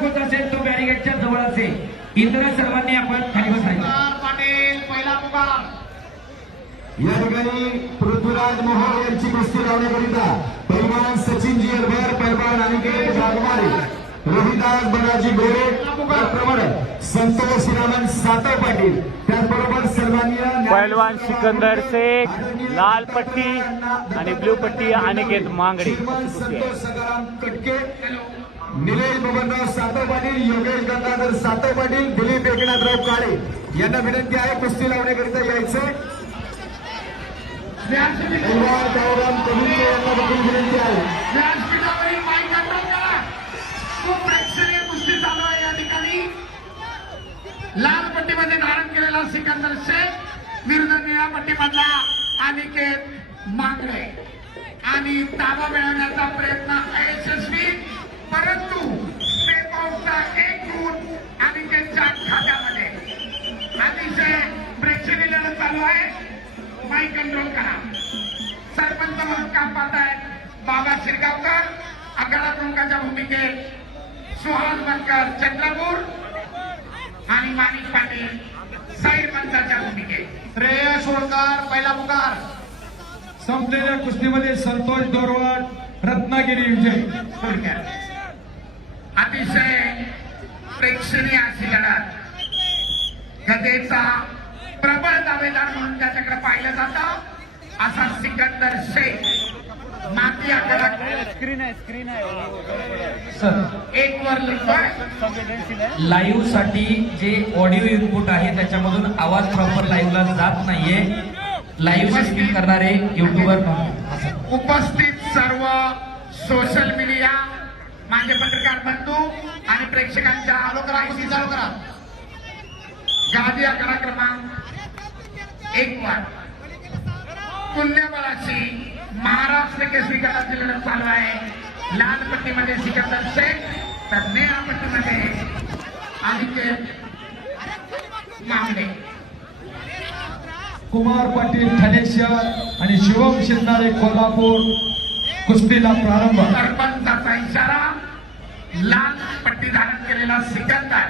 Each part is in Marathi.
होत असेल तो बॅरिगेटच्या जवळ असेल. इतर सर्वांनी आपण खाली बसायचं. पाटील पहिला पुकार. या ठिकाणी पृथ्वीराज मोहोळ यांची कुस्ती लावण्याकरिता पैलवान सचिन जी अरभर, पैलवान अनिकेत वाघमारे, रोहिदास बराजी गोरे, त्याचप्रमाणे संतोष श्रीरामन सातव पाटील, त्याचबरोबर सन्माननीय पैलवान सिकंदर शेख लाल पट्टी आणि ब्लू पट्टी अनिकेत मांगडे. संतोष सकाराम कटके, निलेश बबनराव सातव पाटील, योगेश गंगाधर सातव पाटील, दिलीप एकनाथराव काळे यांना विनंती आहे कुस्ती लावण्याकरिता यायचे. पैलवान काळूराम कविंद्रे यांना देखील विनंती आहे. व्यासपीठावरील माईक कंट्रोल करा. खूप प्रेक्षणीय कुस्ती चालू आहे या ठिकाणी. लाल पट्टीमध्ये धारण केलेला सिकंदर शेख विरुद्ध निळ्या पट्टीमधला अनिकेत मांगडे. आणि ताबा मिळवण्याचा प्रयत्न अयशस्वी, परंतु स्टेप आउटचा एक गुण अनिकेतच्या खात्यामध्ये. अतिशय प्रेक्षणीय लढत चालू आहे. माईक कंट्रोल करा. सरपंच म्हणून काम पाहतायत बाबा शिरगावकर, आखाडा प्रमुखाच्या भूमिकेत सुहास बनकर चंद्रपूर आणि माणिक पाटील साईड पंचाच्या भूमिकेत. श्रेयस होळकर पहिला पुकार. संपलेल्या कुस्तीमध्ये संतोष दोरवाड रत्नागिरी विजय. थोडक्यात अतिशय प्रेक्षणीय अशी लढत. गदेचा प्रबळ दावेदार म्हणून त्याच्याकडे पाहिलं जातं असा सिकंदर शेख. माती आखाडा स्क्रीन आहे सर, एक वर लिहितोय. लाईव्ह साठी जे ऑडिओ इनपुट आहे त्याच्यामधून आवाज प्रॉपर लाईव्हला जात नाहीये. लाईव्ह स्ट्रीम करणारे युट्यूबर उपस्थित सर्व सोशल मीडिया माझे पत्रकार बंधू आणि प्रेक्षकांच्या कुस्ती चालू करा. गादी आकडा क्रमांक 1 वर तुल्यबळाची महाराष्ट्र केसरी गटाची लढत चालू आहे. लाल पट्टीमध्ये सिकंदर शेख तर निळ्या पट्टीमध्ये अनिकेत मांगडे. कुमार पाटील ठाणे शहर आणि शिवम शिंदारे कोल्हापूर. कुस्तीला प्रारंभ. सरपंचाचा इशारा. लाल पट्टी धारण केलेला सिकंदर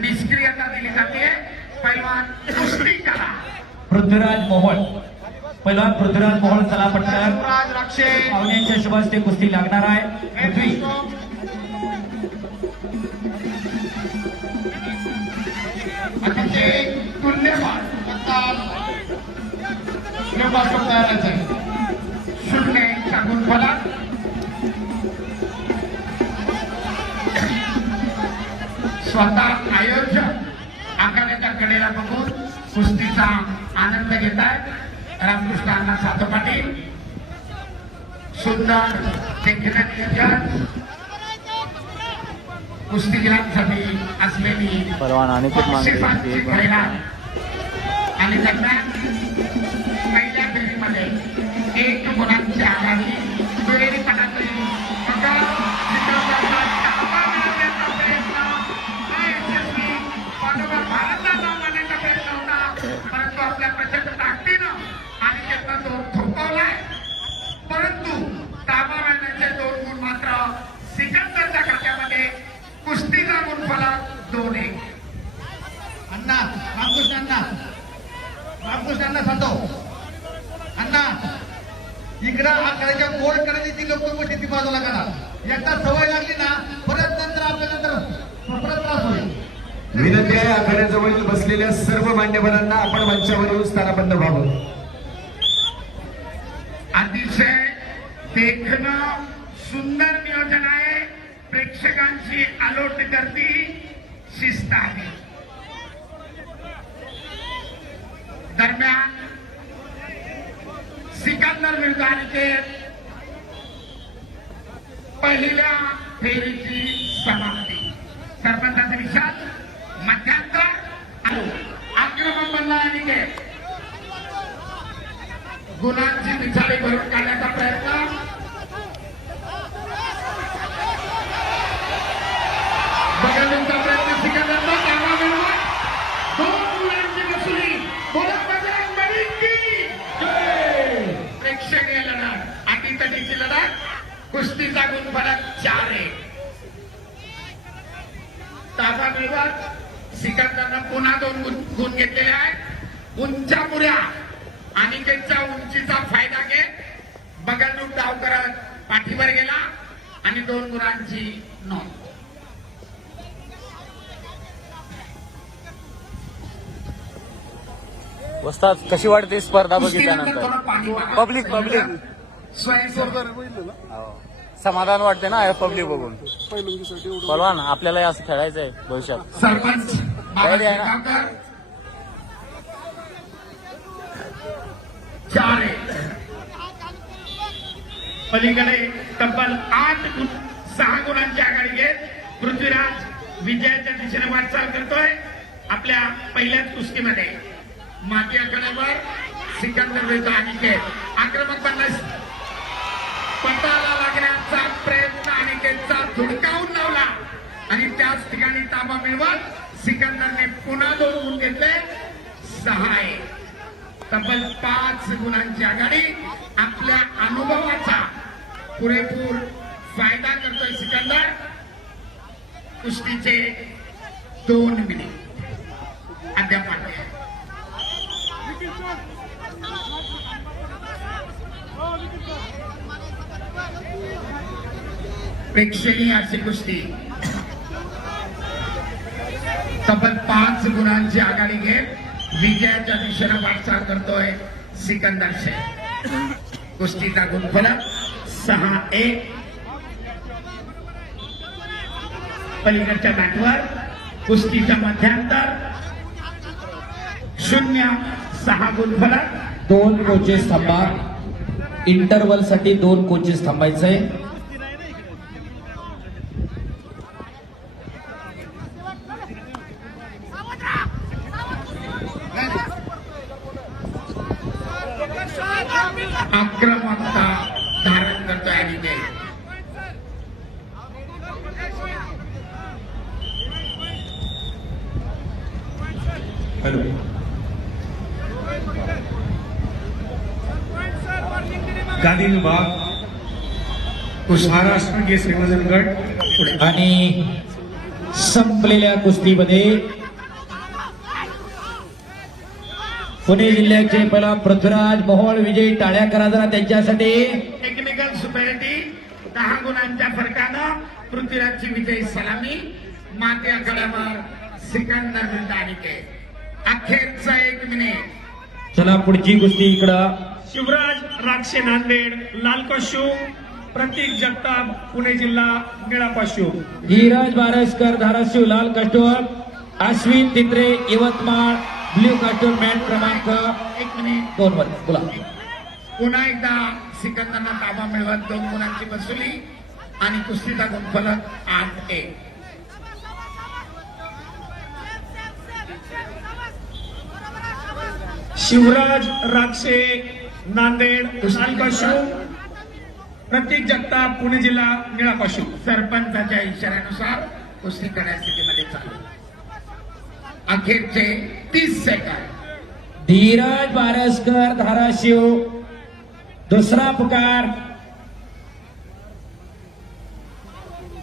निष्क्रियता दिली जाते. पैलवान कुस्ती करा. पृथ्वीराज मोहोळ, पैलवान पृथ्वीराज मोहोळ चला पटकन. राज राक्षे पाहुण्यांच्या शुभास्ते कुस्ती लागणार आहे. पृथ्वी अतिशय तुल्यमान तयारच आहे. 0-1 गुण फलक. स्वतः आयोजक आखाड्याच्या कडेला बघून कुस्तीचा आनंद घेत आहेत रामकृष्ण अण्णा सातव पाटील. सुंदर देखील कुस्तीगिरांसाठी असलेली पैलवान अनिकेत मांगडे बक्षिसांची खैरात. आणि दरम्यान पहिल्या फेरीमध्ये 1 गुणांची आघाडी दुहेरी पटाची भारताचा मानण्याचा प्रयत्न होता, परंतु आपल्या प्रचंड ताकदीनं अनिकेतनं तो थोपवलाय. परंतु ताबा मिळण्याचे 2 गुण मात्र सिकंदरच्या खात्यामध्ये. कुस्तीचा गुणफलक 2-1. अण्णा रामकृष्णांना सांगतो अण्णा इकडं आकड्याच्या गोड करायची ती लोक मोठी ती बाजूला करा. एकदा सवय लागली ना परत नंतर आपल्या परत त्रास होईल. विनंती आहे आखाड्याजवळ बसलेल्या सर्व मान्यवरांना आपण मंचावर येऊन स्थानाबद्ध व्हावं. अतिशय देखणं सुंदर नियोजन आहे. प्रेक्षकांची अलोट गर्दी, शिस्त आहे. दरम्यान सिकंदर विरुद्ध अनिकेत पहिल्या फेरीची समाप्ती. सरपंचाचे विषाद मध्यांतर आक्रमण बनला अनिकेत. गुणांची मिसाळी भरून काढण्याचा प्रयत्न. बघण्याचा प्रयत्न सिकंदरचा. ताबा मिळवून 2 गुणांची वसुली. बोला बजरंग बली की जय. प्रेक्षणीय लढत, अटीतटीची लढत. कुस्तीचा गुणफलक 4-1. ताबा मिळवत सिकंदरनं पुन्हा 2 गुण घेतलेले आहेत. उंचापुऱ्या अनिकेतच्या उंचीचा फायदा घेत बगलरूप डाव करत पाठीवर गेला आणि 2 गुणांची नोंद. वस्ताद कशी वाटते स्पर्धा कुस्तीनंतर बघितल्यानंतर? थोडं पाणी मागा. पब्लिक स्वयंसेवक. समाधान वाटते ना पब्लिक बघून. पलवान आपल्याला असं खेळायचंय भविष्यात. सरपंच तयारी आहे ना? बाबासाहेब 4 पलीकडे तब्बल 6 गुणांची आघाडी घेत पृथ्वीराज विजयाच्या दिशेने वाटचाल करतोय. आपल्या पहिल्याच कुस्तीमध्ये माती आखाड्यावर सिकंदर विरुद्ध अनिकेत आक्रमक बनला. पताला लागण्याचा प्रयत्न अनिकेतचा धुडकावून लावला आणि त्याच ठिकाणी ताबा मिळवत सिकंदरने पुन्हा 2 गुण घेतले. 6 तब्बल 5 गुणांची आघाडी. आपल्या अनुभवाचा पुरेपूर फायदा करतोय सिकंदर. कुस्तीचे 2 मिनिट अद्याप आहे. प्रेक्षणीय अशी कुस्ती. तब्बल 5 गुणांची आघाडी घेत विजयाच्या दिशेने वाटचाल करतोय सिकंदर शेख. कुस्तीचा गुणफलक 6-1. पलीकडच्या मॅटवर कुस्तीचा मध्यांतर 0-6 गुणफलक. 2 कोचेस थांबा. इंटरव्हल साठी 2 कोचेस थांबायचंय. आक्रमकता धारण करतोय अनिकेत. हॅलो. गादी विभाग महाराष्ट्र केसरी वजन गट पुढे. आणि संपलेल्या कुस्तीमध्ये पुणे जिल्ह्याचे पहिला पृथ्वीराज मोहोळ विजयी. टाळ्या करा जरा त्यांच्यासाठी. टेक्निकल सुपेरिटी 10 गुणांच्या फरकानं पृथ्वीराजची विजयी सलामी. माती आखाड्यावर सिकंदर विरुद्ध अनिकेत. अखेरचा 1 मिनिट. चला पुढची कुस्ती इकडं. शिवराज राक्षे नांदेड लाल कॉस्ट्यूम, प्रतीक जगताप पुणे जिल्हा निळा कॉस्ट्यूम. धीरज बारसकर धाराशिव लाल costume, Ashwin Titre Yavatmal blue costume. Mat क्रमांक 1 मिनिट. 2 वर बोला. पुन्हा एकदा सिकंदरनं ताबा मिळवत 2 गुणांची वसुली आणि कुस्तीचा गुणफलक 8-1. शिवराज राक्षे नांदेड लाल कॉस्ट्यूम, प्रतीक जगताप पुणे जिल्हा निळा कॉस्ट्यूम. सरपंचाच्या इशाऱ्यानुसार कुस्ती करण्याच्या स्थितीमध्ये चालू. अखेरचे 30 सेकंद. धीरज बारसकर धाराशिव दुसरा पुकार.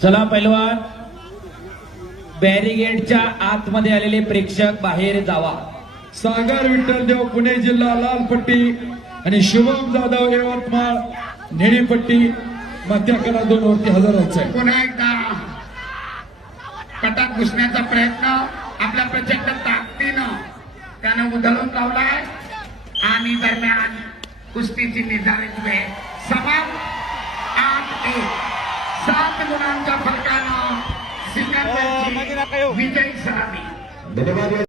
चला पैलवान, बॅरिगेडच्या आतमध्ये आलेले प्रेक्षक बाहेर जावा. सागर विठ्ठलदेव पुणे जिल्हा लाल पट्टी आणि शुभम जाधव यवतमाळ निळी पट्टी. मध्याकडा 2 वरती हजर व्हायचं आहे. पुन्हा एकदा कटात घुसण्याचा प्रयत्न आपल्या प्रचंड ताकदीनं त्यानं उधळून लावलाय आणि दरम्यान कुस्तीची निर्धारित वेळ समाप्त. 8-1. 7 गुणांच्या फरकानं सिकंदरची विजयी सलामी. धन्यवाद.